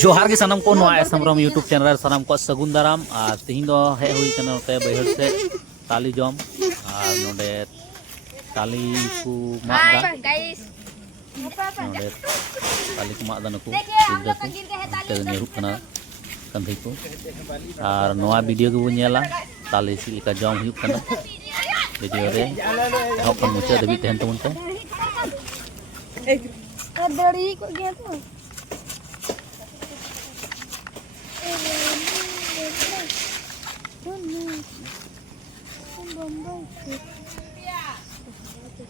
जोहार के सनम को नवा एसमरम यूट्यूब चैनल सनम को सगुन दाराम और तीन दो हे हुई कना नोते बैहर से ताली जम और नोडे ताली को मादा नोडे ताली को मादा नको गिद्रा को ते नेहु कना कंधे को और नवा वीडियो को नेला ताली सी लेका जम हुई कना वीडियो रे हकन मुचा दबी तहन तमन पे दड़ी को गया तो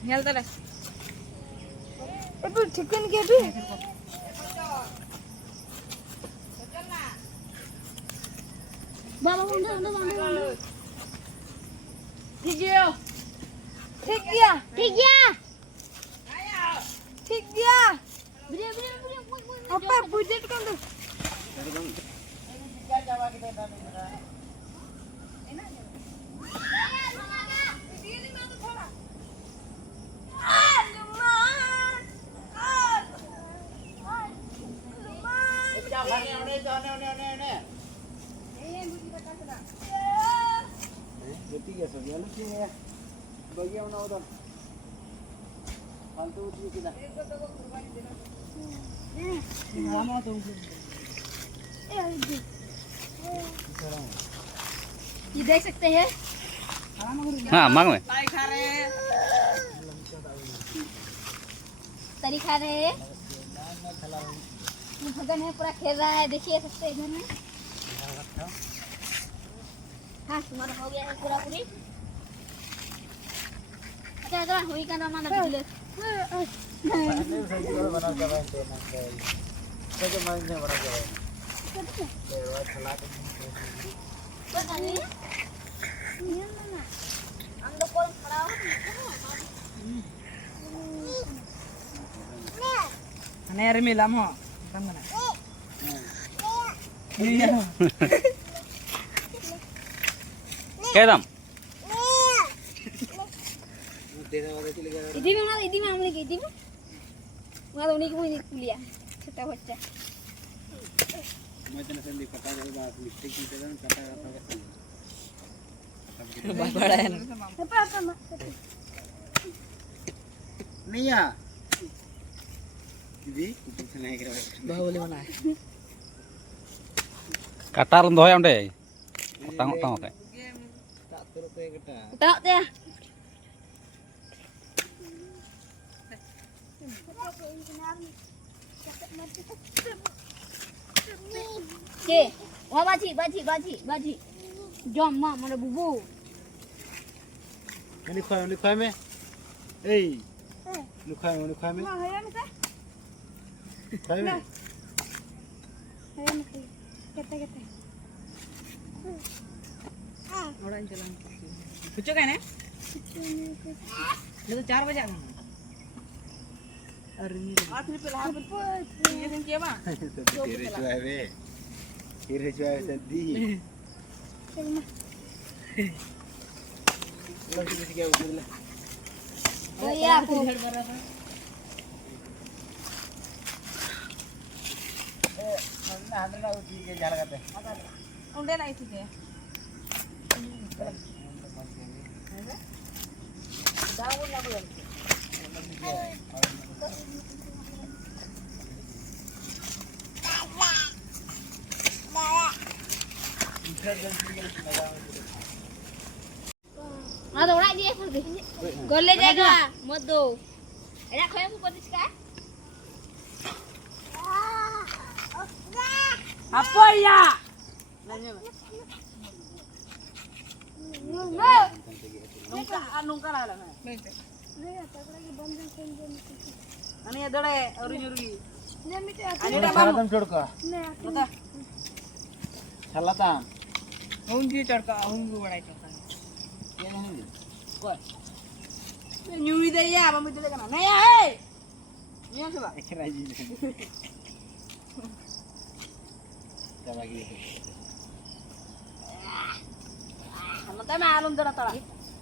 Nyal tara. Apa chicken ke tu? Baba bunda. ठीक है ठीक गया. ठीक गया. Beri. Apa budget kan tu? ये देख सकते हैं. हां मांग में तरी खा रहे हैं. भगन है पूरा खेल रहा है. देखिए सकते इधर में. हाँ तुम्हारा हो गया है पूरा पूरी. अच्छा इधर हुई का नाम ना बिल्ले. Ane armi lam ho. Kam kana. केदम इदी में हमने की इदी में वहां तो उन्हीं को ही लिया छोटा बच्चा. मैं तो संदीप कटा जाए बात मिस्टेक की तरह कटा Bah bada है ना. apa नहीं आ दीदी कुछ नहीं कर Bah boleh mana है. कटार दोय ओंडे तंग तंग के tak turut ke kata tak dia ke wah baji jom mak mana bubu ini khoi में ए लुखाई में mak hayam ke khoi में hayam ke kata Orang jalan. Kucuk kan ya? Itu 4 बजे आना. Armi. Aat ni pela hab. Ye दिन किया बा. तेरे जो है सदी लग किसी क्या उधर ले oh iya aku ना हटना उठी के जा लगाते Unde na itu dia. Daun lagu yang. ada orang dia pergi golek jaga mot do ada kau yang aku potis ka Apa ya? Nanya. Nungka lah lah. Ani ada le urus. Ani dah सारा दम छोड़ का Bata. चलाता Hungi चढ़का hungi बड़ा चढ़का. ये नहीं Koi. Nyui deh ya, mami dulu kan. Naya hey. Nyui coba. एकरा जी चला गई Mata malum dah tara.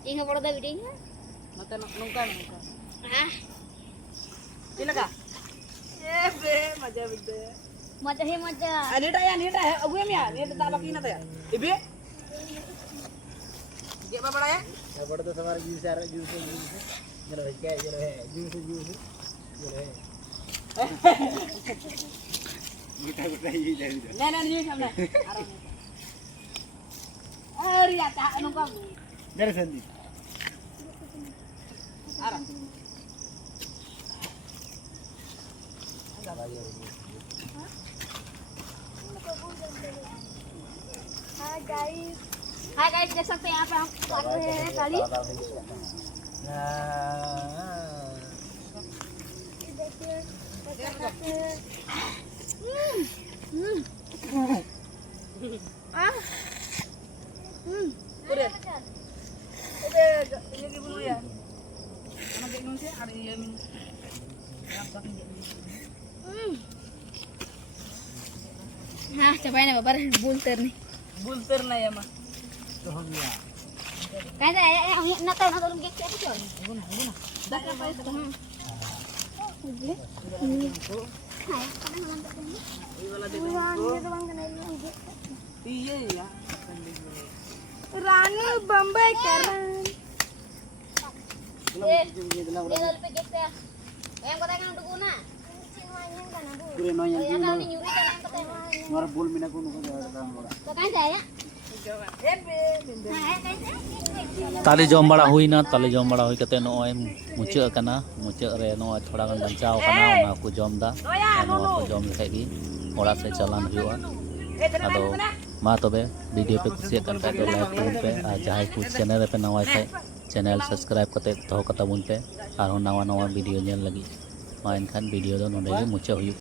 ini kalau dah video Mata nungka. ah Sila ka? Be, maja bide. Mata he mata. Ini dah ya, aku yang ya, ini tak pakai nata ya. Ibu, dia apa pada ya? Ya pada tuh sama jus जरा क्या जरा है juice बेटा ये जाए नहीं सामने अरे यार अनुका जरा संदी आराम हाय गाइस देख सकते हैं यहाँ पे हम कर रहे हैं ताली ini dibunuh ya sama kayak nungsi ada yang min हाँ चपाई ना बाबा बुलतर नहीं bulter na ya mah तो हो गया कैसे हम ना तो तुम के क्या चल guna dah apa itu ini wala dito iya ya रानी बम्बई करण ये दल पे देखते हैं yang katakan untuk guna पूरे नौ yang yang tahu ni nyuri kan yang katakan हमारा बोल में ना को नुको जाएगा तो kan saya ताली जम बड़ा हुई ना ताली जम बड़ा हुई कते नॉय मुचाᱹ कना मुचाᱹ रे नॉय थोड़ा गन बंचाव कना ओना को जम दा नॉय को जम लेखाय गी ओड़ा से चलान हुआ आदो मा तबे वीडियो पे कुछ कन खाय तो लाइक करन पे आ जहाय कुछ चैनल पे नवा खाय चैनल सब्सक्राइब कते तो कता बुन पे आरो नवा नवा वीडियो नेल लगी मा इनखान वीडियो दो नोडे मुचाᱹ हुई